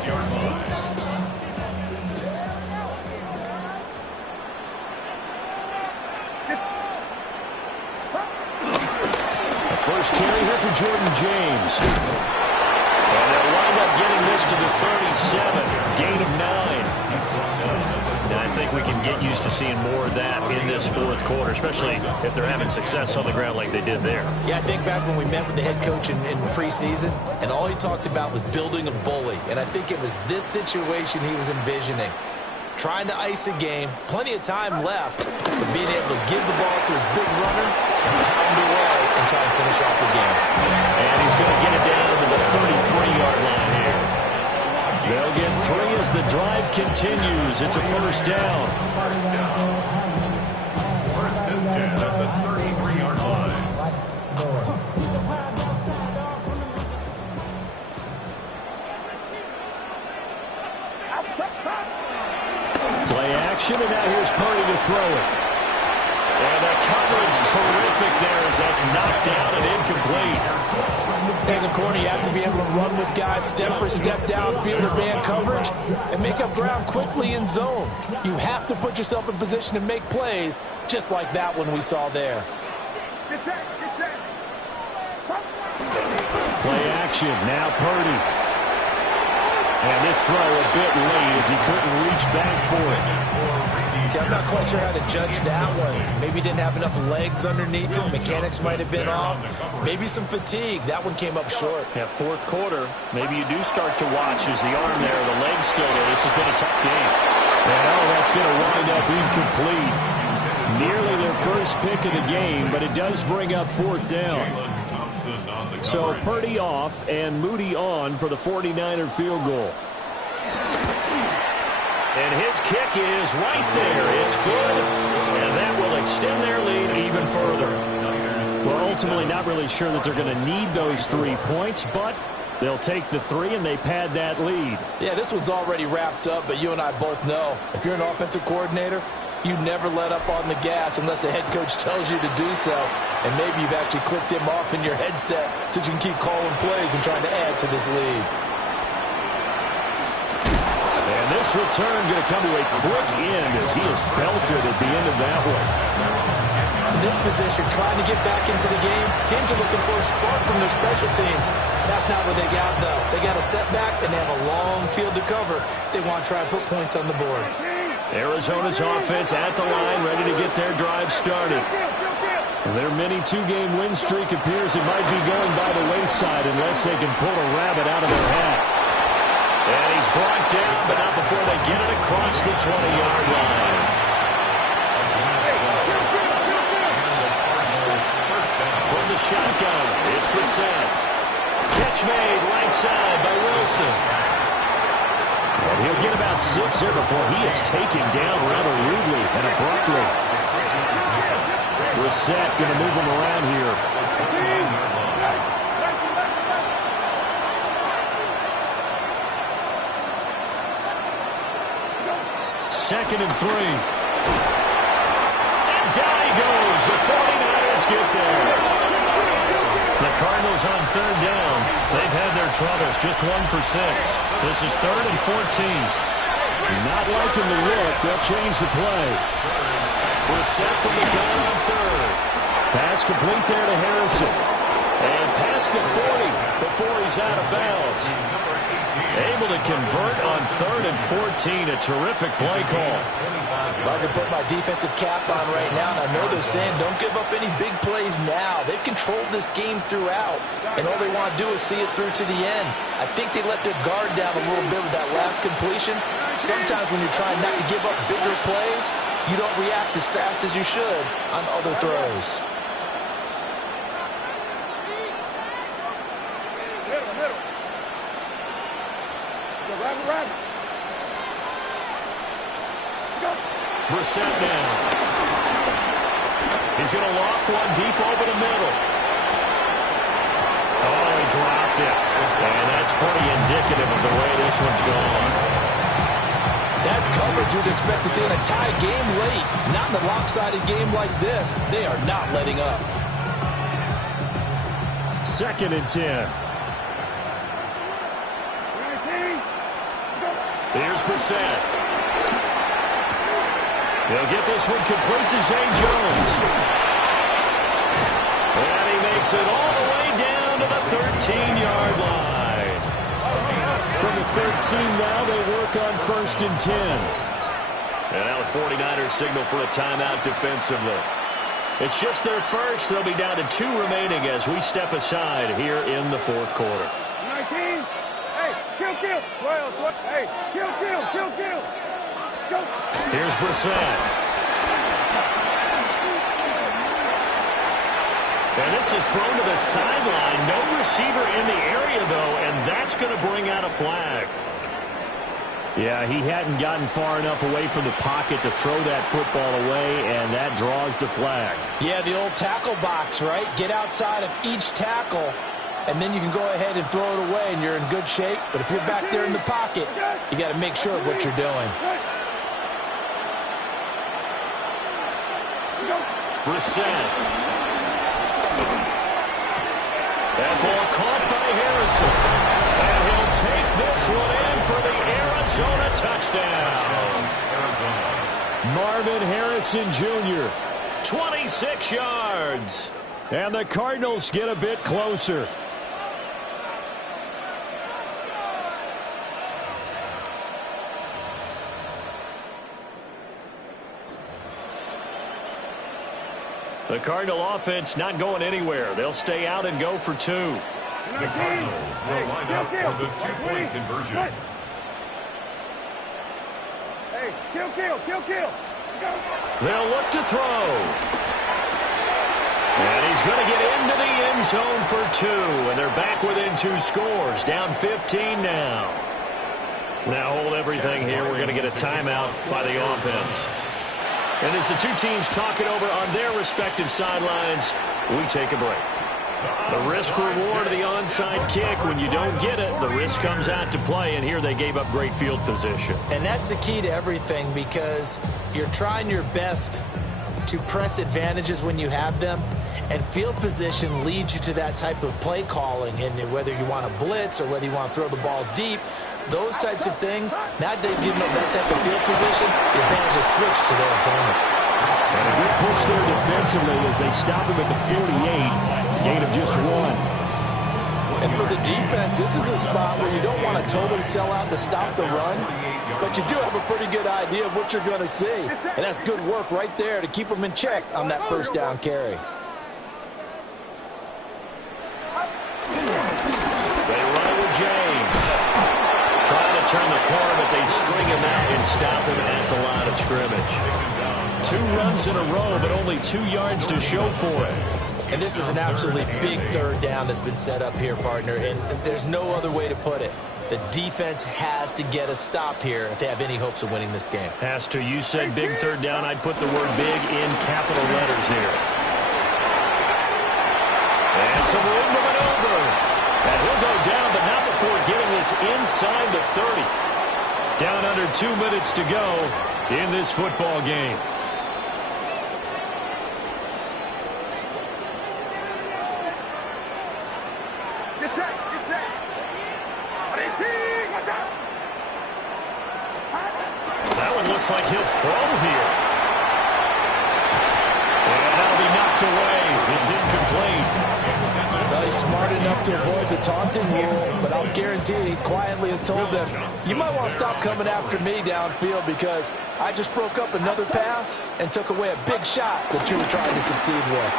First carry here for Jordan James. And they'll wind up getting this to the 37. Gain of 9. And I think we can get used to seeing more of that in this fourth quarter, especially if they're having success on the ground like they did there. Yeah, I think back when we met with the head coach in preseason, and all he talked about was building a bully. And I think it was this situation he was envisioning. Trying to ice a game, plenty of time left, but being able to give the ball to his big runner and pound away and try and finish off the game. And he's going to get it down to the 33-yard line here. They'll get 3 as the drive continues. It's a first down. First and 10 at the 33-yard line. Play action, and now here's Purdy to throw it. And the coverage terrific there as that's knocked down and incomplete. As a corner, you have to be able to run with guys step for step downfield or man coverage and make up ground quickly in zone. You have to put yourself in position to make plays, just like that one we saw there. Play action, now Purdy. And this throw a bit late as he couldn't reach back for it. See, I'm not quite sure how to judge that one. Maybe he didn't have enough legs underneath him. Mechanics might have been off. Maybe some fatigue. That one came up short. Yeah, fourth quarter, maybe you do start to watch as the arm there, the leg's still there. This has been a tough game. And that's going to wind up incomplete. Nearly their first pick of the game, but it does bring up fourth down. So Purdy off and Moody on for the 49er field goal. And his kick is right there. It's good, and that will extend their lead even further. Well, ultimately not really sure that they're going to need those 3 points, but they'll take the 3 and they pad that lead. Yeah, this one's already wrapped up, but you and I both know if you're an offensive coordinator, you never let up on the gas unless the head coach tells you to do so. And maybe you've actually clicked him off in your headset so you can keep calling plays and trying to add to this lead. And this return going to come to a quick end as he is belted at the end of that one. In this position, trying to get back into the game, teams are looking for a spark from their special teams. That's not what they got, though. They got a setback, and they have a long field to cover if they want to try and put points on the board. Arizona's offense at the line, ready to get their drive started. Their mini 2-game win streak appears it might be going by the wayside unless they can pull a rabbit out of their hat. And he's brought down, but not before they get it across the 20-yard line. From the shotgun, it's Brissett. Catch made right side by Wilson. And he'll get about 6 here before he is taken down rather rudely and abruptly. Brissett going to move him around here. Second and 3. And down he goes. The 49ers get there. The Cardinals on third down. They've had their troubles, just 1 for 6. This is 3rd and 14. Not liking the look. They'll change the play. Brissett from the gun on third. Pass complete there to Harrison. And past the 40 before he's out of bounds. Able to convert on 3rd and 14. A terrific play call. I can put my defensive cap on right now, and I know they're saying don't give up any big plays now. They've controlled this game throughout, and all they want to do is see it through to the end. I think they let their guard down a little bit with that last completion. Sometimes when you're trying not to give up bigger plays, you don't react as fast as you should on other throws. Brissett now. He's going to loft one deep over the middle. Oh, he dropped it. And that's pretty indicative of the way this one's gone. That's coverage you'd expect to see in a tie game late. Not in a lopsided game like this. They are not letting up. 2nd and 10. Here's Brissett. He'll get this one complete to Zay Jones. And he makes it all the way down to the 13-yard line. From the 13 now, they work on 1st and 10. And now the 49ers signal for a timeout defensively. It's just their first. They'll be down to 2 remaining as we step aside here in the 4th quarter. 19. Hey, kill. 12. Hey, kill. Go. Here's Brissett. And this is thrown to the sideline. No receiver in the area, though, and that's going to bring out a flag. Yeah, he hadn't gotten far enough away from the pocket to throw that football away, and that draws the flag. Yeah, the old tackle box, right? Get outside of each tackle, and then you can go ahead and throw it away, and you're in good shape. But if you're back there in the pocket, you got to make sure of what you're doing. Brissett. That ball caught by Harrison. And he'll take this one in for the Arizona touchdown. Marvin Harrison Jr. 26 yards. And the Cardinals get a bit closer. The Cardinal offense not going anywhere. They'll stay out and go for 2. The Cardinals will line up for the 2-point conversion. Hey, kill. They'll look to throw. And he's going to get into the end zone for 2. And they're back within 2 scores. Down 15 now. Now hold everything here. We're going to get a timeout by the offense. And as the 2 teams talk it over on their respective sidelines, we take a break. The risk-reward of the onside kick, when you don't get it, the risk comes out to play, and here they gave up great field position. And that's the key to everything, because you're trying your best to press advantages when you have them, and field position leads you to that type of play calling, and whether you want to blitz or whether you want to throw the ball deep, those types of things, now they've given up that type of field position, the advantage is switched to their opponent. And a good push there defensively as they stop him at the 48, gain of just 1. And for the defense, this is a spot where you don't want to totally sell out to stop the run, but you do have a pretty good idea of what you're going to see. And that's good work right there to keep them in check on that first down carry. They run it with James. Trying to turn the corner, but they string him out and stop him at the line of scrimmage. 2 runs in a row, but only 2 yards to show for it. And this is an absolutely big third down that's been set up here, partner, and there's no other way to put it. The defense has to get a stop here if they have any hopes of winning this game. Has to. You said big third down. I'd put the word big in capital letters here. And some room to maneuver. And he'll go down, but not before getting this inside the 30. Down under 2 minutes to go in this football game. looks like he'll throw here. And that'll be knocked away. It's incomplete. He's smart enough to avoid the taunting rule, but I'll guarantee he quietly has told them, you might want to stop coming after me downfield because I just broke up another pass and took away a big shot that you were trying to succeed with.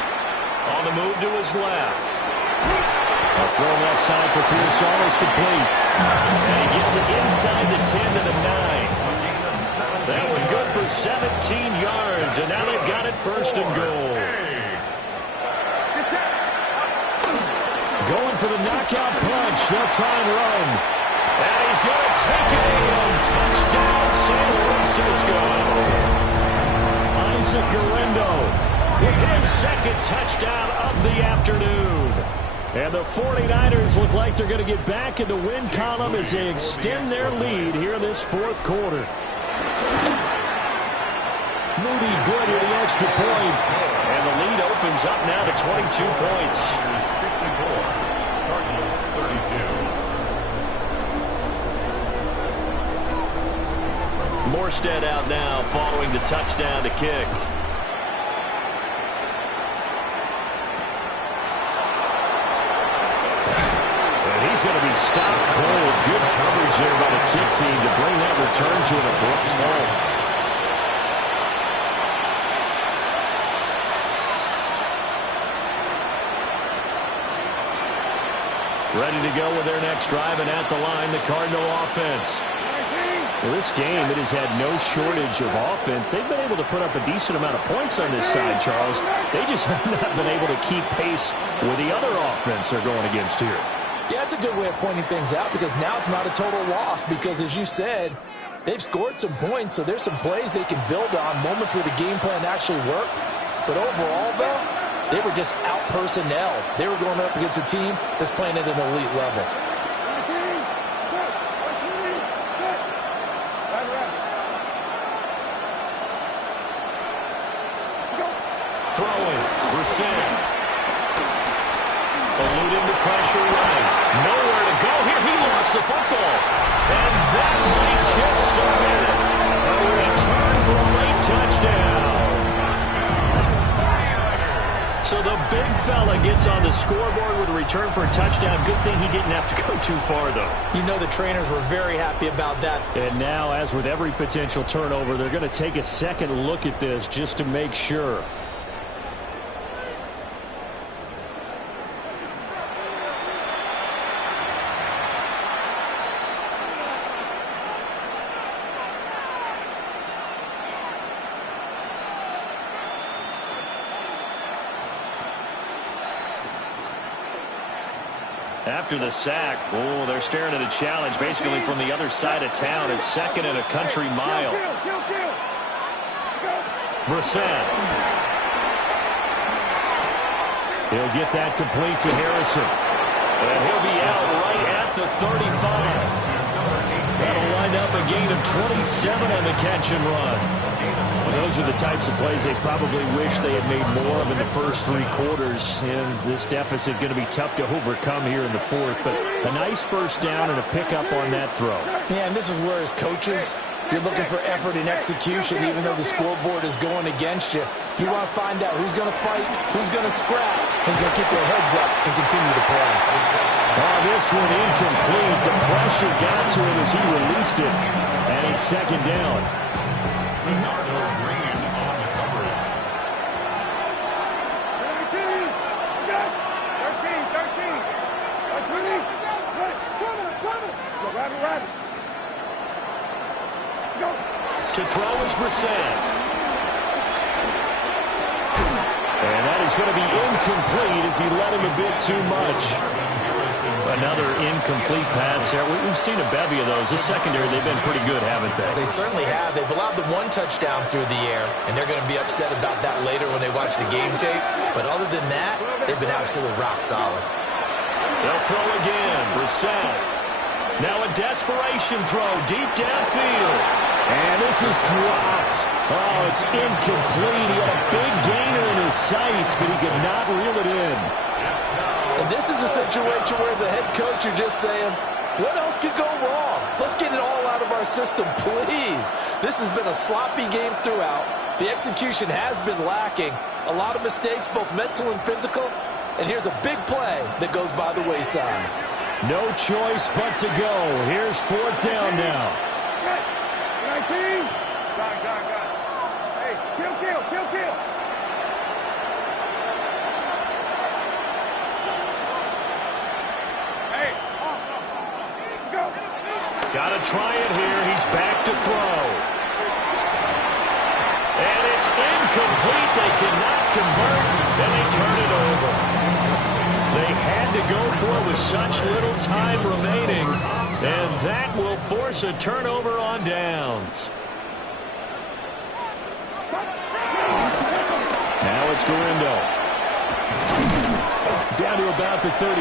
On the move to his left. A throw left side for Pierce, almost complete. And he gets it inside the 10 to the 9. That one good for 17 yards, and now they've got it first and goal. Going for the knockout punch. They'll try and run. And he's going to take it in. Touchdown, San Francisco. Isaac Guerrero with his second touchdown of the afternoon. And the 49ers look like they're going to get back in the win column as they extend their lead here in this fourth quarter. Moody good with the extra point. And the lead opens up now to 22 points. Cardinals 32. Morstead out now following the touchdown to kick. And he's going to be stopped cold. Good coverage there by the kick team to bring that return to an abrupt halt. Ready to go with their next drive, and at the line, the Cardinal offense. Well, this game, it has had no shortage of offense. They've been able to put up a decent amount of points on this side, Charles. They just have not been able to keep pace with the other offense they're going against here. Yeah, it's a good way of pointing things out because now it's not a total loss because, as you said, they've scored some points, so there's some plays they can build on, moments where the game plan actually worked. But overall, though, they were just out personnel. They were going up against a team that's playing at an elite level. Throwing, Brissett. Eluding the pressure right. Nowhere to go here. He lost the football. And that might just serve it. A return for a late touchdown. So the big fella gets on the scoreboard with a return for a touchdown. Good thing he didn't have to go too far, though. You know the trainers were very happy about that. And now, as with every potential turnover, they're going to take a second look at this just to make sure. After the sack, they're staring at a challenge basically from the other side of town. It's second and a country mile. Brissett. He'll get that complete to Harrison. And he'll be out right at the 35. That'll wind up a gain of 27 on the catch and run. Well, those are the types of plays they probably wish they had made more of in the first three quarters. And this deficit going to be tough to overcome here in the fourth. But a nice first down and a pickup on that throw. Yeah, and this is where as coaches, you're looking for effort and execution, even though the scoreboard is going against you. You want to find out who's going to fight, who's going to scrap, who's going to keep their heads up and continue to play. Oh, this one incomplete. The pressure got to him as he released it. And it's second down. Bernardo Green on the coverage. 13. To throw is Brissett. And that is going to be incomplete as he let him a bit too much. Another incomplete pass there. We've seen a bevy of those. This secondary, they've been pretty good, haven't they? They certainly have. They've allowed the one touchdown through the air, and they're going to be upset about that later when they watch the game tape. But other than that, they've been absolutely rock solid. They'll throw again. Brissett. Now a desperation throw deep downfield. And this is dropped. Oh, it's incomplete. He had a big gainer in his sights, but he could not reel it in. And this is a situation where as a head coach, you're just saying, what else could go wrong? Let's get it all out of our system, please. This has been a sloppy game throughout. The execution has been lacking. A lot of mistakes, both mental and physical. And here's a big play that goes by the wayside. No choice but to go. Here's 4th down now. Hey, kill. Hey, go. Got to try it here. He's back to throw. And it's incomplete. They cannot convert, and they turn it over. They had to go for it with such little time remaining, and that will force a turnover on downs. Now it's Galindo. Down to about the 32.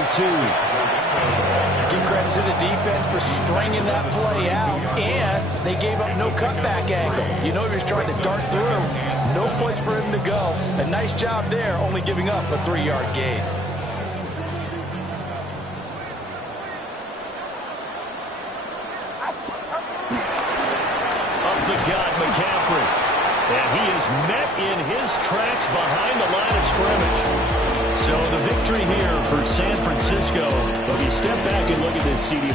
Give credit to the defense for stringing that play out, and they gave up no cutback angle. You know he was trying to dart through. No place for him to go. A nice job there, only giving up a 3-yard gain. Up the gut, McCaffrey. And he is met in his tracks behind the line of scrimmage. So the victory here for San Francisco. But if you step back and look at this, CD.